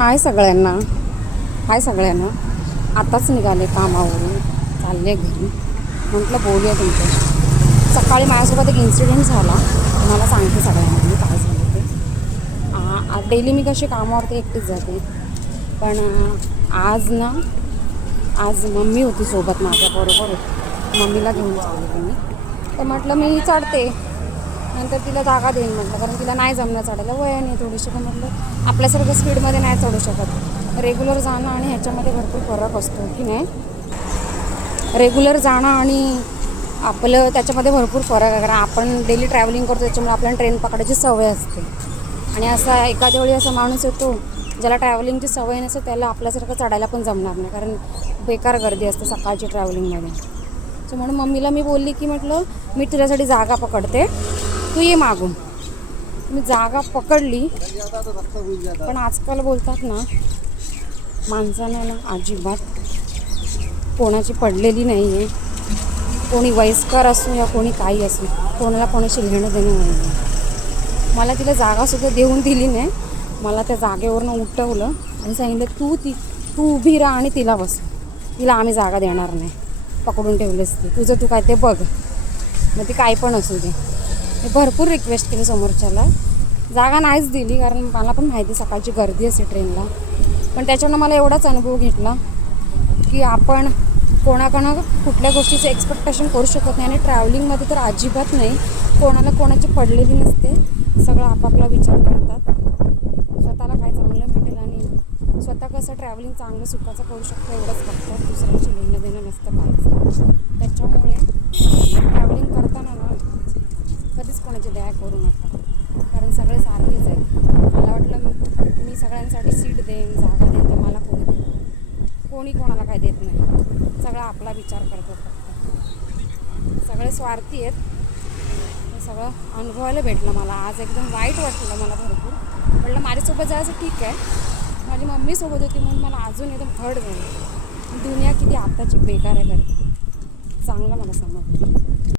हाय सगळ्यांना. हाय सगळ्यांना. आताच निघाले कामावरून, चालले घरी. म्हटलं बोलूया तुमच्याशी. सकाळी माझ्यासोबत एक इन्सिडेंट झाला, तुम्हाला सांगते सगळ्यांना मी काय झालं ते. डेली मी कशी कामावरती एकटीच जाते, पण आज मम्मी होती सोबत माझ्याबरोबर होती. मम्मीला घेऊन चालले मी. तर म्हटलं मी चढते, नंतर तिला जागा देईन म्हटलं, कारण तिला नाही जमणं चढायला, वय नाही थोडीशी. पण म्हटलं आपल्यासारखं स्पीडमध्ये नाही चढू शकत. रेग्युलर जाणं आणि ह्याच्यामध्ये भरपूर फरक असतो की नाही. रेग्युलर जाणं आणि आपलं त्याच्यामध्ये भरपूर फरक आहे, कारण आपण डेली ट्रॅव्हलिंग करतो, त्याच्यामुळे आपल्याला ट्रेन पकडायची सवय असते. आणि असा एखाद्या वेळी असा माणूस येतो ज्याला ट्रॅव्हलिंगची सवय नसते, त्याला आपल्यासारखं चढायला पण जमणार नाही, कारण बेकार गर्दी असते सकाळची ट्रॅव्हलिंगमध्ये. सो म्हणून मम्मीला मी बोलली की म्हटलं मी तुझ्यासाठी जागा पकडते, तू ये मागून. मी जागा पकडली, पण आजकाल बोलतात ना, माणसानं ना अजिबात कोणाची पडलेली नाही आहे. कोणी वयस्कर असो या कोणी काही असो, कोणाला कोणाशी घेणं देणं नाही आहे. मला तिला जागासुद्धा देऊन दिली नाही. मला त्या जागेवरनं उठवलं आणि सांगितलं तू उभी राहा आणि तिला बस. तिला आम्ही जागा देणार नाही, पकडून ठेवलीस तुझं तू काय ते बघ. मग ती काय पण असू दे. मी भरपूर रिक्वेस्ट केली समोरच्याला, जागा नाहीच दिली, कारण मला पण माहिती सकाळची गर्दी असते ट्रेनला. पण त्याच्यानं मला एवढाच अनुभव घेतला की आपण कुठल्या गोष्टीचं एक्सपेक्टेशन करू शकत नाही. आणि ट्रॅव्हलिंगमध्ये तर अजिबात नाही. कोणाला कोणाची पडलेली नसते, सगळं आपापला विचार करतात. स्वतःला काय चांगलं भेटेल आणि स्वतः कसं ट्रॅव्हलिंग चांगलं सुखाचं करू शकतो एवढंच बघतात. दुसऱ्यांशी घेणं देणं नसतं काहीच. त्याच्यामुळे ट्रॅव्हलिंग करताना ना कधीच कोणाची दया करू नका, कारण सगळे सारखेच आहेत. मला वाटलं मी सगळ्यांसाठी सीट देईन, जागा देईन, तर मला कोणी कोणाला काय देत नाही. सगळा आपला विचार करतात फक्त. सगळे स्वार्थी आहेत. हे सगळं अनुभवायला भेटलं मला आज. एकदम वाईट वाटलं मला भरपूर. म्हटलं माझ्यासोबत जायचं ठीक आहे, माझी मम्मीसोबत होती म्हणून मला अजून एकदम हर्ट झालं. दुनिया किती आत्ताची बेकार आहे करते, चांगलं मला समजलं.